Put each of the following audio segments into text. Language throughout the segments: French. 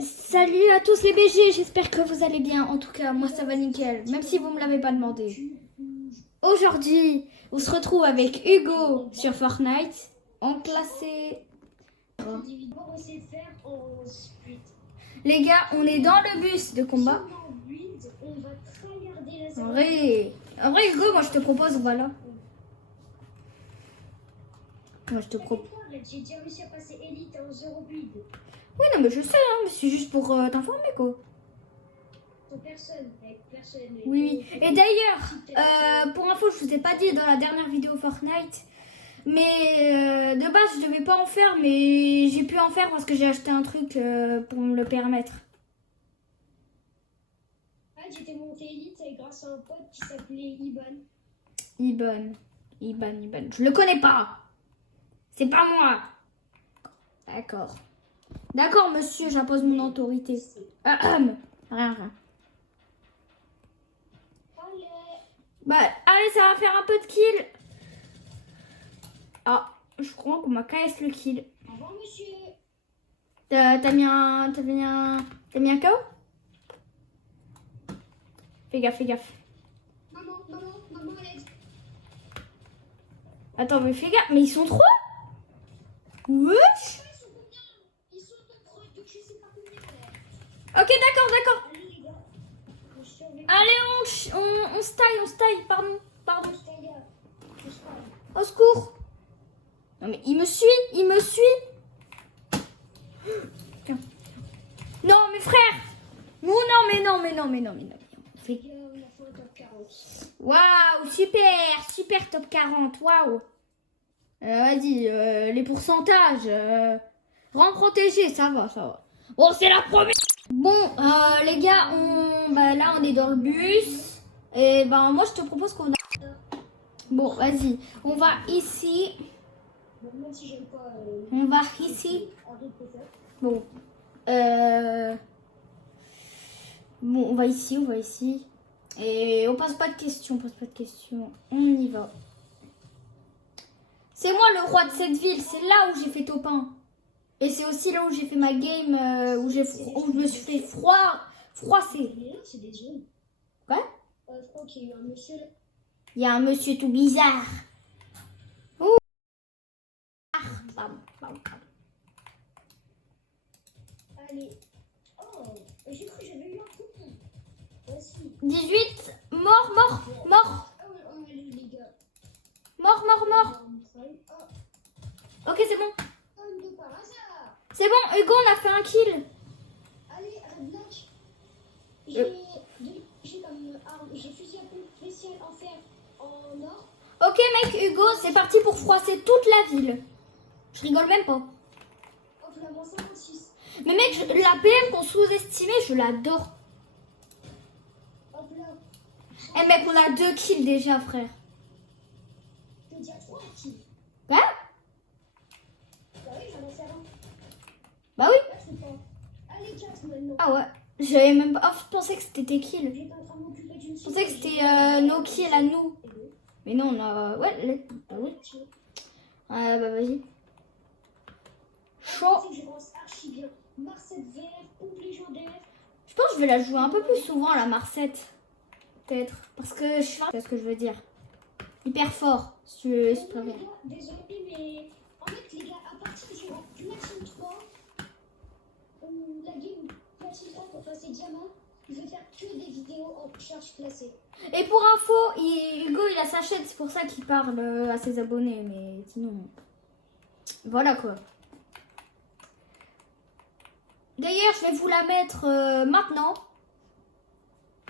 Salut à tous les BG, j'espère que vous allez bien. En tout cas, moi ça va nickel, même si vous me l'avez pas demandé. Aujourd'hui, on se retrouve avec Hugo sur Fortnite en classé. Les gars, on est dans le bus de combat. En vrai Hugo, moi je te propose, voilà. Moi je te propose. J'ai déjà réussi à passer élite en 0 build. Oui, non, mais je sais, hein, mais c'est juste pour t'informer quoi. Personne. Oui. Et d'ailleurs, pour info, je vous ai pas dit dans la dernière vidéo Fortnite, mais de base je devais pas en faire, mais j'ai pu en faire parce que j'ai acheté un truc pour me le permettre. Ah, j'étais monté élite grâce à un pote qui s'appelait Iban. Je le connais pas. C'est pas moi. D'accord, monsieur, j'impose mon autorité. Rien. Bah, allez, ça va faire un peu de kill. Ah, je crois qu'on m'a KS le kill. Au revoir, monsieur. T'as mis un KO? Fais gaffe. Maman, elle est... Attends, mais fais gaffe, mais ils sont trois? Wesh. Ils sont de pro, donc je sais pas combien. Ok, d'accord. Allez, les gars. Je surveille. Allez, on se taille, pardon. Je sais pas. Au secours. Non mais il me suit. Tiens. Non mais frère. Non. Les gars, on a fait un top 40. Waouh, super top 40, waouh. Vas-y, les pourcentages. Rang protégé, ça va. Bon, c'est la première. Bon, les gars, là on est dans le bus. Et ben moi je te propose qu'on Bon, vas-y, on va ici. Bon, même si j'aime pas... On va ici. Bon. Bon, on va ici. Et on pose pas de questions. On y va. C'est moi le roi de cette ville. C'est là où j'ai fait top 1. Et c'est aussi là où j'ai fait ma game, où je me suis fait froisser. C'est des zones. Quoi? Je crois qu'il y a eu un monsieur... Il y a un monsieur tout bizarre. Ouh. Pardon. Allez. Oh, j'ai cru que j'avais eu un coup. Voici. 18. Mort. Ah ouais, on a lu, les gars. Mort. Ok, c'est bon. Comme de par hasard. C'est bon, Hugo, on a fait un kill. Allez, Red Black. J'ai comme arme, j'ai fusil à pompe spécial en fer en or. Ok, mec, Hugo, c'est parti pour froisser toute la ville. Je rigole même pas. Hop là, moins 56. Mais mec, la PM qu'on sous-estimait, je l'adore. Hop là. Eh mec, on a 2 kills déjà, frère. Je peux dire 3 kills. Quoi? Bah oui, j'en ai fait un. Bah oui. Là, c'est pas. Allez, 4 maintenant. Ah ouais. J'avais même pas... Oh, je pensais que c'était tes kills. J'étais en train de m'occuper d'une Je pensais que c'était nos kills à nous. Et deux. Mais non, on a... Ouais, bah oui. Bah vas-y. Chaud. Je pense archi bien. Marcette vert, pompe légendaire. Je pense que je vais la jouer un peu plus souvent, la Marcette. Peut-être. Parce que je sais ce que je veux dire. Hyper fort, si tu préfères. Désolé, mais en fait, les gars, à partir du Platine 3, la game Platine 3 pour passer diamant, je vais faire que des vidéos en charge placée. Et pour info, Hugo il a sa chaîne, c'est pour ça qu'il parle à ses abonnés, mais sinon... Voilà quoi. D'ailleurs, je vais vous la mettre maintenant.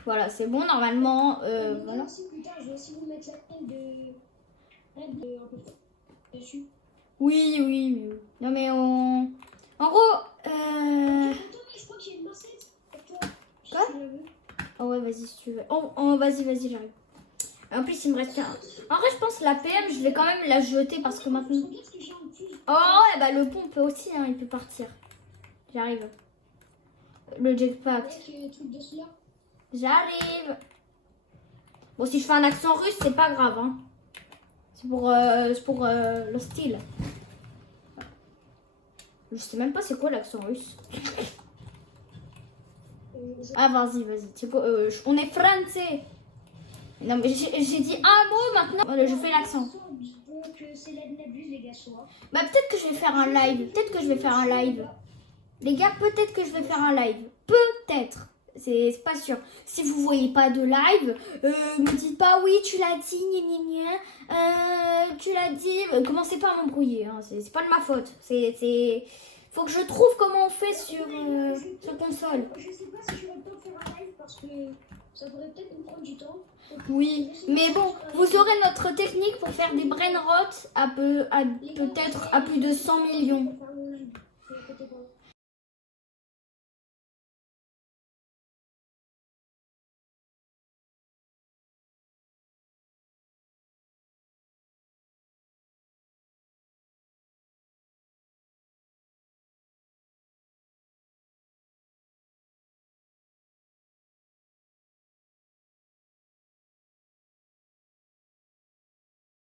Voilà, c'est bon, normalement, voilà. Aussi, plus tard, je vais aussi vous mettre la chaîne de un peu dessus. Oui. Non mais on... En gros, Attends, mais je crois qu'il y a une Marcette pour toi. Quoi? Si tu la veux. Oh ouais, vas-y si tu veux. Oh vas-y, j'arrive. En plus, il me reste qu'un... En vrai, je pense que la PM, je vais quand même la jeter parce que maintenant... Regarde ce que j'ai en plus. Oh, et bah le pont peut aussi, hein, il peut partir. J'arrive. Le jetpack. Avec le truc de cela. J'arrive. Bon, si je fais un accent russe, c'est pas grave, hein. C'est pour le style. Je sais même pas c'est quoi l'accent russe. Ah, vas-y. C'est quoi, on est français. Non, mais j'ai dit un mot maintenant. Voilà, je fais l'accent. Donc c'est la nabuse, les gars, soit. Bah, peut-être que je vais faire un live. Les gars, peut-être que je vais faire un live. Peut-être. C'est pas sûr. Si vous voyez pas de live, me dites pas oui, tu l'as dit, tu l'as dit. Commencez pas à m'embrouiller. Hein. C'est pas de ma faute. Faut que je trouve comment on fait sur console. Je sais pas si je vais pas faire un live parce que ça pourrait peut-être nous prendre du temps. Oui, mais bon, vous aurez notre technique pour faire des brain rot peut-être à plus de 100 millions.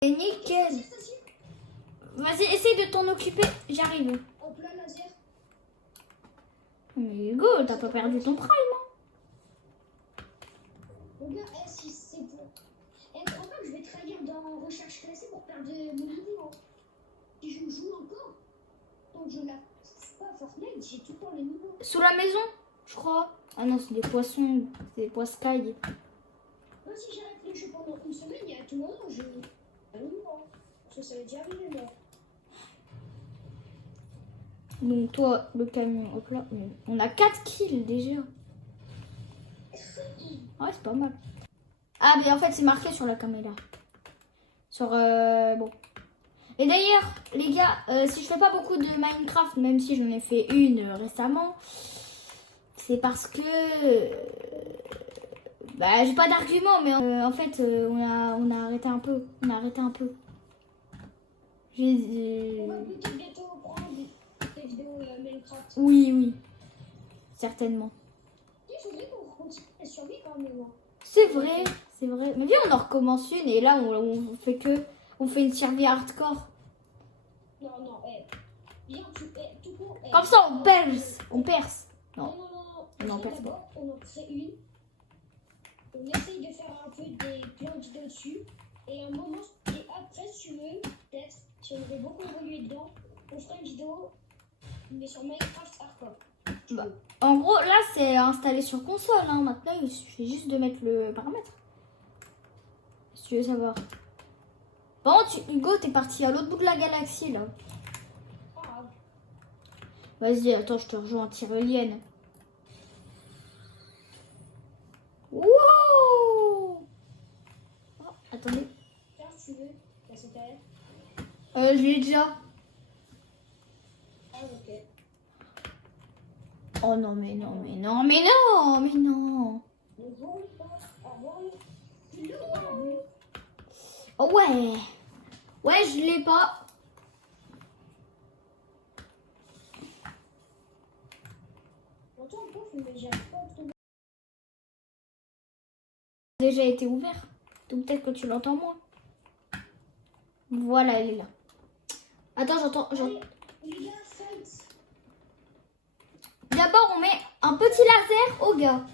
Et nickel. Vas-y, essaye de t'en occuper. J'arrive. En plein laser. Mais Hugo, t'as pas perdu ton prime. Hein. Regarde, si c'est pour. Crois pas que je vais trahir dans recherche classée pour perdre mon niveau. Si je joue encore, donc je n'ai pas Fortnite, j'ai tout le temps les niveaux. Sous la maison, je crois. Ah non, c'est des poissons. C'est des poiscailles. Moi, si j'ai réfléchi pendant une semaine, il y a tout le moment, j'ai un niveau. Parce que ça m'est déjà arrivé, moi. Donc toi, le camion, hop là. On a 4 kills déjà. Ouais, c'est pas mal. Ah, mais en fait, c'est marqué sur la caméra. Bon. Et d'ailleurs, les gars, si je fais pas beaucoup de Minecraft, même si j'en ai fait une récemment, c'est parce que... bah, j'ai pas d'argument, mais en fait, on a arrêté un peu. On a arrêté un peu. On va peut-être bientôt prendre des vidéos Minecraft. Oui. Certainement. Il faudrait qu'on continue la survie quand même. C'est vrai. Mais viens, on en recommence une et là, on fait que... On fait une survie hardcore. Non, viens, tout court. Comme ça, on perce. On perce. Non, Non, on perce pas. On en crée une. On essaye de faire un peu des plans vidéo dessus. Et un moment, et après, si tu veux, peut-être, si on veut beaucoup évoluer dedans, on fera une vidéo, mais sur Minecraft Hardcore. Bah, en gros, là, c'est installé sur console. Hein. Maintenant, il suffit juste de mettre le paramètre. Si tu veux savoir. Par contre, Hugo, t'es parti à l'autre bout de la galaxie, là. Ah, Vas-y, attends, je te rejoins en tyrolienne. Wow! Oh, attendez. tiens, si tu veux, là, c'est ta haine. Je l'ai déjà. Ah, ok. Oh non, mais non. Bonjour, au revoir. Hello. Oh ouais. Ouais, je l'ai pas. J'entends un peu, mais j'arrive pas à trouver. Déjà été ouvert. Donc peut-être que tu l'entends moins. Voilà, elle est là. Attends, j'entends. Allez, les gars, fight. D'abord, on met un petit laser au gars.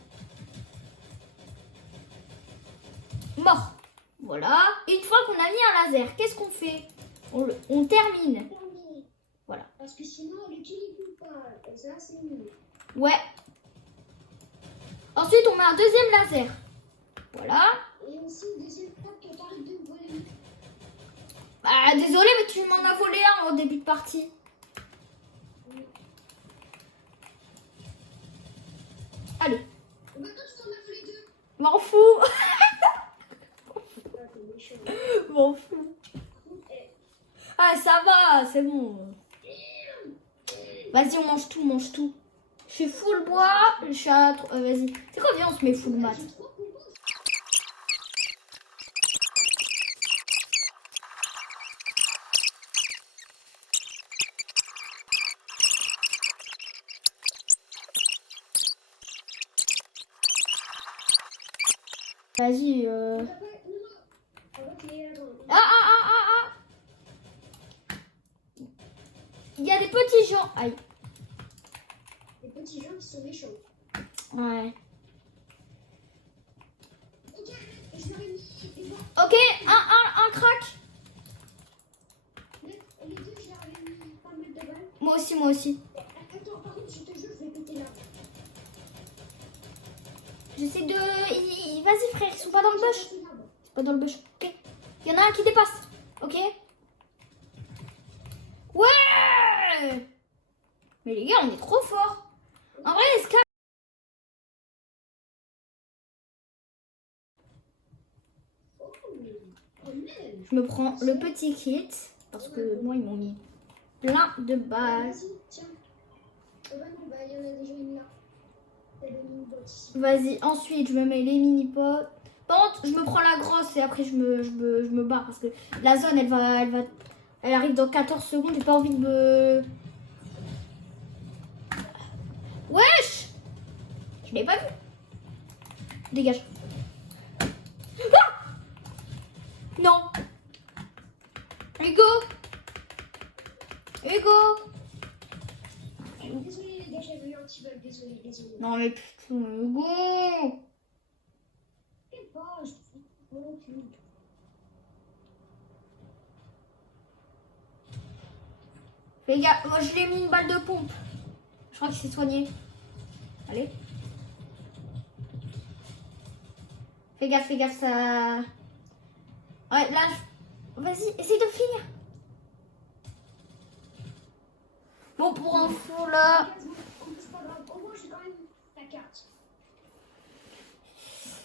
Mort. Voilà. Une fois qu'on a mis un laser, qu'est-ce qu'on fait? On termine. Terminé. Voilà. Parce que sinon, le kill il coule pas. Et ça, c'est nul. Ouais. Ensuite, on met un deuxième laser. Voilà. Et aussi, deuxième fois que t'arrêtes de voler. Ah, désolé, mais tu m'en as volé un au début de partie. Allez. Bah, toi, tu t'en as volé deux. M'en fous. Ah, t'es méchant. M'en fous. Eh, Ah, ça va, c'est bon. Vas-y, on mange tout. Je suis full bois, je suis à... vas-y. C'est quoi, viens, on se met full mat. j'ai trois combos. Vas-y, T'as pas... Non. Ok, attends. Ah. Il y a des petits gens. Aïe. Les petits gens qui sont méchants. Ouais. Ok, un crack. Les deux, je leur avais mis pas mal de balles. Moi aussi, moi aussi. Attends, par contre, je te jure, je vais péter là. J'essaie de... Vas-y frère, ils sont pas dans le bush. C'est pas dans le bush. Ok. Il y en a un qui dépasse. Ok. Ouais. Mais les gars, on est trop forts. En vrai, les scams... Oh, quand même. Je me prends le petit kit. Parce que moi, ils m'ont mis plein de balles. Vas-y, tiens. Oh bah non, bah il y en a déjà une là. T'as le mini-bot ici. Vas-y, ensuite, je me mets les mini-pots. Par contre, je me prends la grosse et après, je me barre. Parce que la zone, elle arrive dans 14 secondes. J'ai pas envie de me... Wesh! Je l'ai pas vu. Dégage. Ah! Non. Hugo. Hugo. Désolé les gars, j'avais eu un petit bug, désolé. Non mais putain, Hugo. C'est pas, je suis bon, Fais gaffe, moi je lui ai mis une balle de pompe. Je crois qu'il s'est soigné. Allez. Fais gaffe, ça... Ouais, là, vas-y, essaye de finir. Bon, pour info, là... c'est pas grave. Au moins, j'ai quand même ta carte.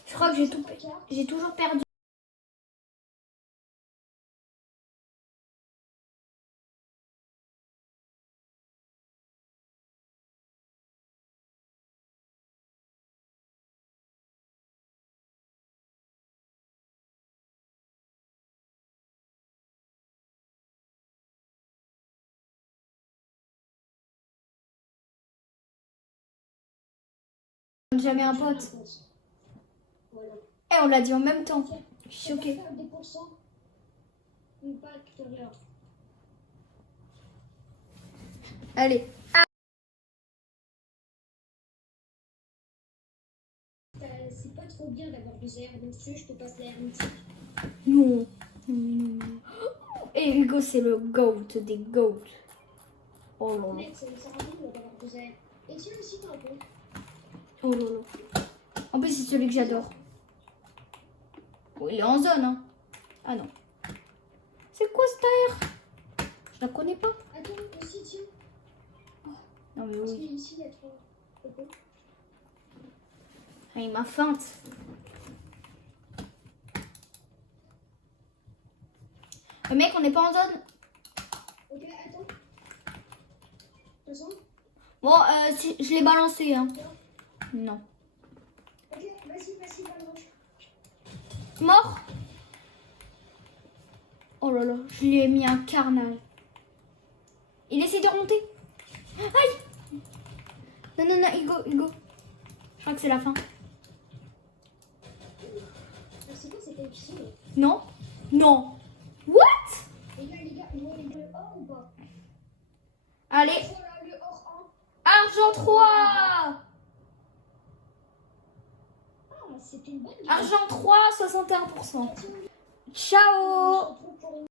Je crois que j'ai toujours perdu. Jamais un pote. Voilà. Eh, on l'a dit en même temps. Je suis choquée. Faire des pourcents, une balle tout à l'heure. Allez. C'est pas trop bien d'avoir deux airs, donc si je te passe l'air mythique. Non. Et Hugo, c'est le GOAT des GOAT. Oh là là. Mec, ça sert à rien d'avoir deux airs. Et tiens aussi, t'as un peu. Oh là là. En plus, c'est celui que j'adore. Oh, il est en zone, hein. Ah non. C'est quoi cette air? Je la connais pas. Attends, aussi, tiens. Non mais Parce oui. qu'ici, il y a trois. Ok. Ah, il m'a feinte. Le mec, on n'est pas en zone. Ok, attends. De toute façon, Bon, si, je l'ai balancé, hein. Non. ok, vas-y, balance. Mort. Oh là là, je lui ai mis un carnal. Il essaie de remonter. Aïe. Non, Hugo. Je crois que c'est la fin. C'est quoi cette émission? Non. What? Les gars, ils vont le or ou pas? Allez. Voilà, le or 1. Argent 3. Ah, c'était une bonne game. Argent 3, 61%. Attention, Ciao. on se retrouve pour une